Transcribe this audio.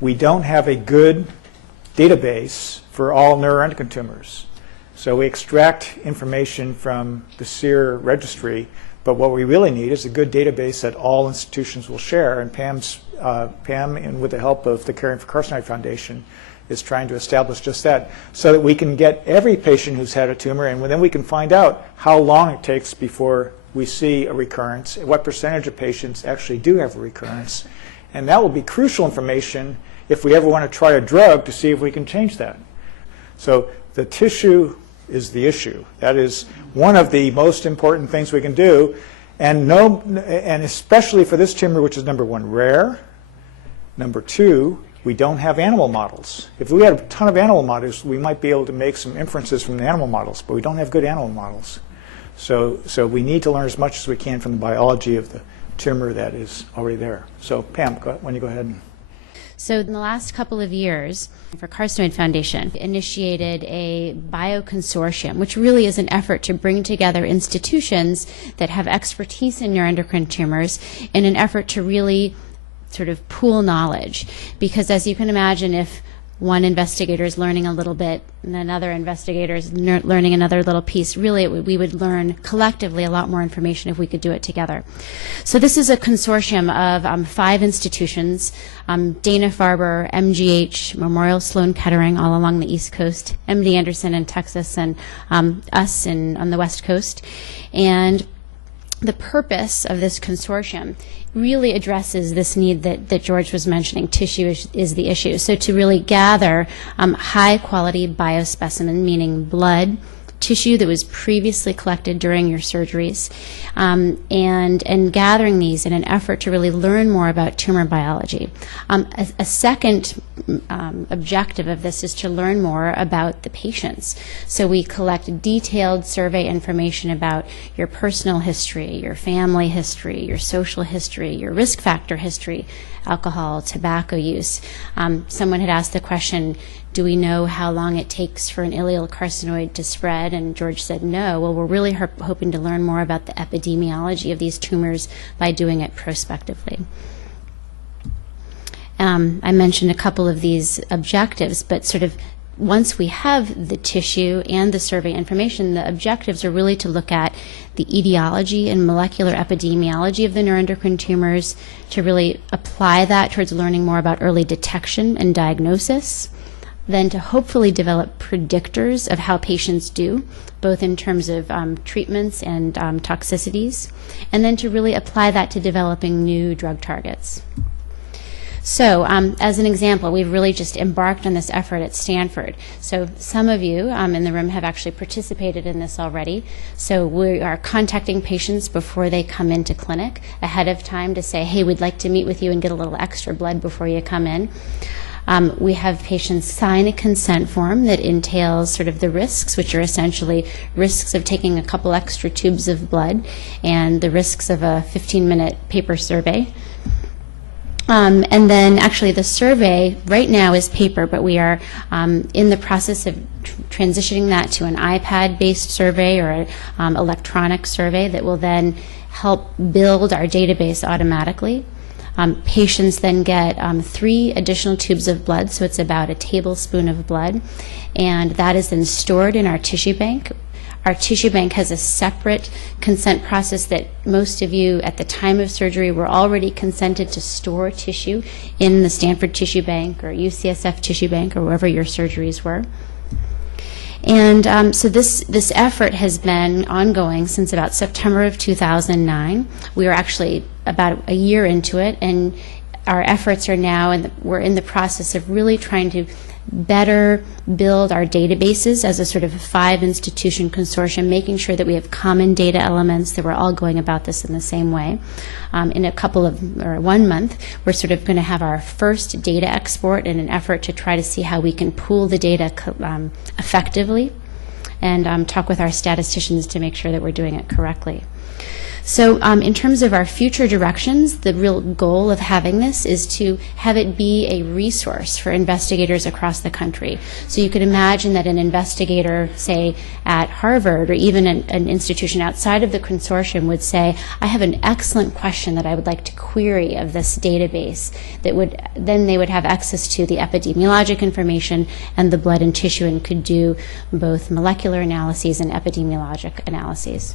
we don't have a good database for all neuroendocrine tumors. So we extract information from the SEER registry, but what we really need is a good database that all institutions will share. And Pam, and with the help of the Caring for Carcinoid Foundation, is trying to establish just that, so that we can get every patient who's had a tumor, and then we can find out how long it takes before we see a recurrence, what percentage of patients actually do have a recurrence. And that will be crucial information if we ever want to try a drug to see if we can change that. So the tissue is the issue. That is one of the most important things we can do, and especially for this tumor, which is number one, rare. Number two, we don't have animal models. If we had a ton of animal models, we might be able to make some inferences from the animal models, but we don't have good animal models. So we need to learn as much as we can from the biology of the tumor that is already there. So Pam, why don't you go ahead. So in the last couple of years, for Carcinoid Foundation initiated a bioconsortium, which really is an effort to bring together institutions that have expertise in neuroendocrine tumors in an effort to really sort of pool knowledge. Because as you can imagine, if one investigator is learning a little bit and another investigator is learning another little piece, really we would learn collectively a lot more information if we could do it together. So this is a consortium of 5 institutions, Dana-Farber, MGH, Memorial Sloan Kettering all along the East Coast, MD Anderson in Texas, and us on the West Coast. And the purpose of this consortium really addresses this need that George was mentioning. Tissue is the issue. So to really gather high-quality biospecimen, meaning blood, tissue that was previously collected during your surgeries, and gathering these in an effort to really learn more about tumor biology. A second objective of this is to learn more about the patients. So we collect detailed survey information about your personal history, your family history, your social history, your risk factor history, alcohol, tobacco use. Someone had asked the question, do we know how long it takes for an ileal carcinoid to spread? And George said no. Well, we're really hoping to learn more about the epidemiology of these tumors by doing it prospectively. I mentioned a couple of these objectives, but sort of once we have the tissue and the survey information, the objectives are really to look at the etiology and molecular epidemiology of the neuroendocrine tumors, to really apply that towards learning more about early detection and diagnosis, then to hopefully develop predictors of how patients do, both in terms of treatments and toxicities, and then to really apply that to developing new drug targets. So as an example, we've really just embarked on this effort at Stanford. So some of you in the room have actually participated in this already. So we are contacting patients before they come into clinic ahead of time to say, hey, we'd like to meet with you and get a little extra blood before you come in. We have patients sign a consent form that entails sort of the risks, which are essentially risks of taking a couple extra tubes of blood and the risks of a 15-minute paper survey. And then actually the survey right now is paper, but we are in the process of transitioning that to an iPad-based survey or an electronic survey that will then help build our database automatically. Patients then get 3 additional tubes of blood, so it's about a tablespoon of blood, and that is then stored in our tissue bank. Our tissue bank has a separate consent process that most of you at the time of surgery were already consented to store tissue in the Stanford Tissue Bank or UCSF Tissue Bank or wherever your surgeries were. And so this effort has been ongoing since about September of 2009. We are actually about a year into it, and our efforts are now, we're in the process of really trying to better build our databases as a sort of 5-institution consortium, making sure that we have common data elements, that we're all going about this in the same way. In a couple of, or 1 month, we're sort of going to have our first data export in an effort to try to see how we can pool the data effectively and talk with our statisticians to make sure that we're doing it correctly. So in terms of our future directions, the real goal of having this is to have it be a resource for investigators across the country. So you could imagine that an investigator, say, at Harvard or even an institution outside of the consortium would say, I have an excellent question that I would like to query of this database, that would then they would have access to the epidemiologic information and the blood and tissue and could do both molecular analyses and epidemiologic analyses.